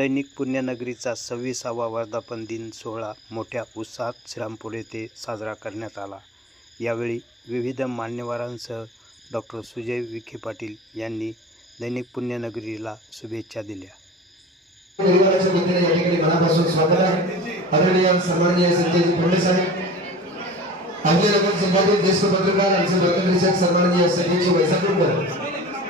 दैनिक पुण्यनगरीचा 26वा वर्धापन दिन सोहळा मोठ्या उत्साहात श्रीरामपूर येथे साजरा करण्यात आला। यावेळी विविध मान्यवरांसह डॉक्टर सुजय विखे पाटील यांनी दैनिक पुण्यनगरीला शुभेच्छा दिल्या। परिवाराच्या वतीने या ठिकाणी मनापासून स्वागत आहे। आदरणीय सन्माननीय संजयजी फडणवीस साहेब, अहिल्यानगर जिल्ह्यातील ज्येष्ठ पत्रकार आमचे वर्गनिरीक्षक सन्माननीय संजयजी वैजापूरकर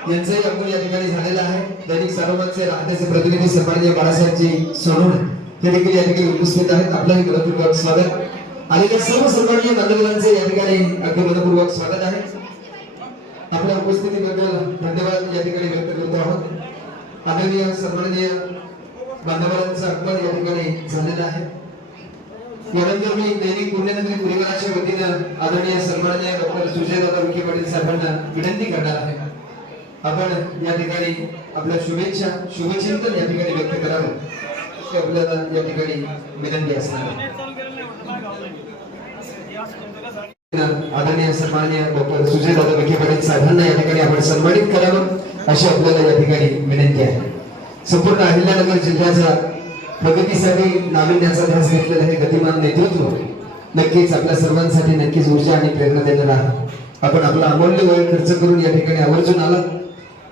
यांचे आगमन या ठिकाणी झालेलं आहे। दैनिक सारोमतचे राहत्याचे प्रतिनिधी सन्माननीय बाळासाहेबजी सोनवणे हे देखील या ठिकाणी उपस्थित आहेत। आपलंही मनपूर्वक स्वागत। आलेल्या सर्व सन्माननीय मान्यवरांचे या ठिकाणी अगदी मनपूर्वक स्वागत आहे। आपल्या उपस्थितीबद्दल धन्यवाद या ठिकाणी व्यक्त करतो आहोत। आदरणीय सन्माननीय मान्यवरांचं आगमन या ठिकाणी झालेलं आहे। यानंतर मी दैनिक पुण्यनगरी परिवाराच्या वतीनं आदरणीय सन्माननीय डॉक्टर सुजयदादा विखे पाटील साहेबांना विनंती करणार आहे, आपण या ठिकाणी आपल्या शुभेच्छा शुभचिंतन या ठिकाणी व्यक्त करावं हे आपल्याला या ठिकाणी विनंती असणार। आदरणीय सन्माननीय डॉक्टर सुजयदादा विखे पाटील साहेबांना या ठिकाणी आपण सन्मानित करावं अशी आपल्याला या ठिकाणी विनंती आहे। संपूर्ण अहिल्यानगर जिल्ह्याचा प्रगतीसाठी नाविन्याचा ध्यास घेतलेलं हे गतिमान नेतृत्व नक्कीच आपल्या सर्वांसाठी नक्कीच ऊर्जा आणि प्रेरणा देणारं आहे। आपण आपला अमूल्य वेळ खर्च करून या ठिकाणी आवर्जून आलात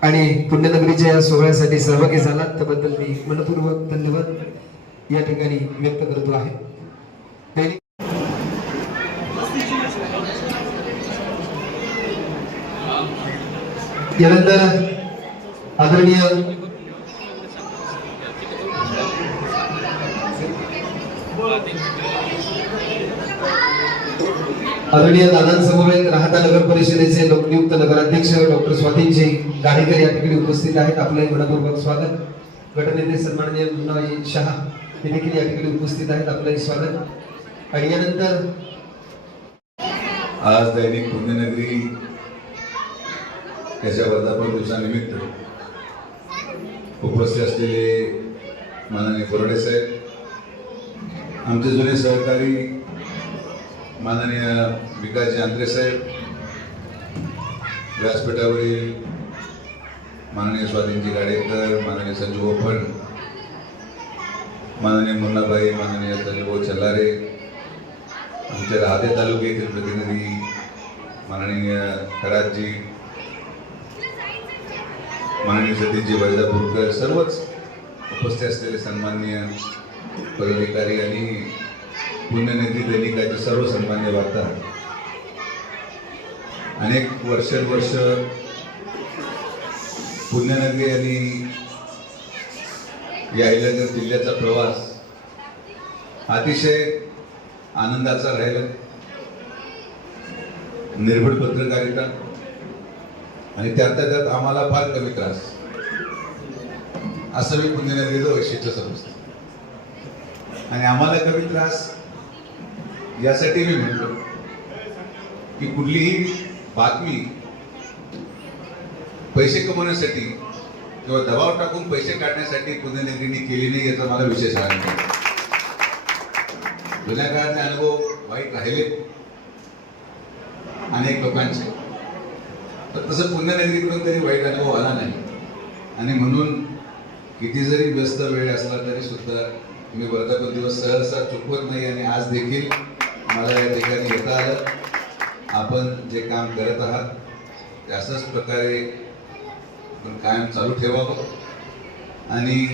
आणि पुण्यनगरीच्या या सोहळ्यासाठी सहभागी झालात त्याबद्दल मी मनपूर्वक धन्यवाद या ठिकाणी व्यक्त करतो आहे। यानंतर आदरणीय दादांसमवेत राहता नगर परिषदेचे लोकनियुक्त नगराध्यक्ष डॉक्टर स्वातीजी गाडेकर या ठिकाणी उपस्थित आहेत। आपले मनपूर्वक स्वागत। गटनेते सन्माननीय मुन्नाभाई शहा हे देखील या ठिकाणी उपस्थित आहेत। आपले स्वागत। आणि यानंतर आज दैनिक पुण्यनगरी याच्या वर्धापन दिवसानिमित्त उपस्थित असलेले माननीय बोराडे साहेब, आमचे जुने सहकारी माननीय विकासजी आंत्रे साहेब, व्यासपीठावरील माननीय स्वाधीनजी गाडेकर, माननीय संजू ओफण, माननीय मुन्नाबाई, माननीय संजूभाऊ चल्लारे, आमचे राहते तालुक्यातील प्रतिनिधी माननीय खरातजी, माननीय सतीशजी वैजापूरकर, सर्वच उपस्थित असलेले सन्माननीय पदाधिकारी आणि पुण्यनगरी दैनिकाचे सर्व सन्मान्य वार्ताहर, अनेक वर्षानुवर्ष पुण्यनगरी आणि या अहिल्यानगर जिल्ह्याचा प्रवास अतिशय आनंदाचा राहिला। निर्भीड पत्रकारिता आणि त्यात आम्हाला फार कमी त्रास, असं मी पुण्यनगरीचं वैशिष्ट्य समजतो। आणि आम्हाला कमी त्रास यासाठी मी म्हणतो की कुठलीही बातमी पैसे कमवण्यासाठी किंवा दबाव टाकून पैसे काढण्यासाठी पुण्यनगरीने केली नाही याचा मला विशेष आनंद आहे। जुन्या काळातले अनुभव वाईट राहिले अनेक लोकांचे, तर तसं पुण्यनगरीकडून तरी वाईट अनुभव आला नाही। आणि म्हणून किती जरी व्यस्त वेळ असला तरी सुद्धा मी वर्धापन दिवस सहसा चुकवत नाही। आणि आज देखील मला या ठिकाणी येता आलं। आपण जे काम करत आहात ते असंच प्रकारे आपण कायम चालू ठेवावं। आणि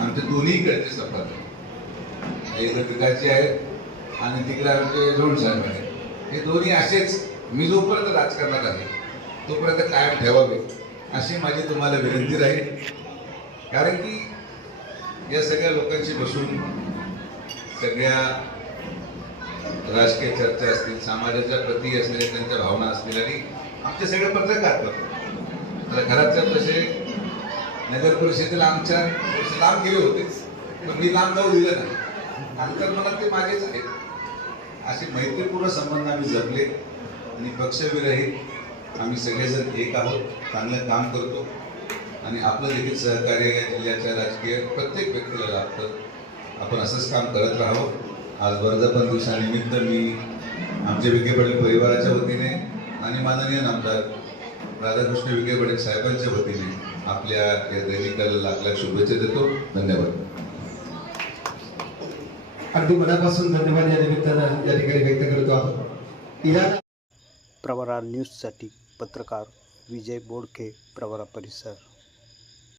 आमच्या दोन्हीकडचे सफर इकडे पिकाची आहेत आणि तिकडे आमचे जोड साहेब आहेत, हे दोन्ही असेच मी जोपर्यंत राजकारणात आहे तोपर्यंत कायम ठेवावे अशी माझी तुम्हाला विनंती राहील। कारण की या सगळ्या लोकांशी बसून सगळ्या राजकीय चर्चा असतील, समाजाच्या प्रती असलेल्या त्यांच्या भावना असतील आणि आमचे सगळे पत्रकार तर घराच्या तसे नगर परिषदेला आमच्या लांब गेले होते, पण मी लांब जाऊ दिलं नाही, अंतर मला ते माझेच आहेत। असे मैत्रीपूर्ण संबंध आम्ही जपले आणि पक्षविरहित आम्ही सगळेजण एक आहोत, चांगलं काम करतो आणि आपलं देखील सहकार्य या जिल्ह्याच्या राजकीय प्रत्येक व्यक्तीला लाभतं। आपण असंच काम करत राहावं। आज वर्धापन दिवसानिमित्त मी आमचे विखे पाटील परिवाराच्या वतीने आणि माननीय नामदार राधाकृष्ण विखे पाटील साहेबांच्या वतीने आपल्या या दैनिकाला लाख लाख शुभेच्छा देतो। धन्यवाद। अगदी मनापासून धन्यवाद या निमित्तानं या ठिकाणी व्यक्त करतो आहोत. इराण प्रवरा न्यूजसाठी पत्रकार विजय बोडके, प्रवरा परिसर.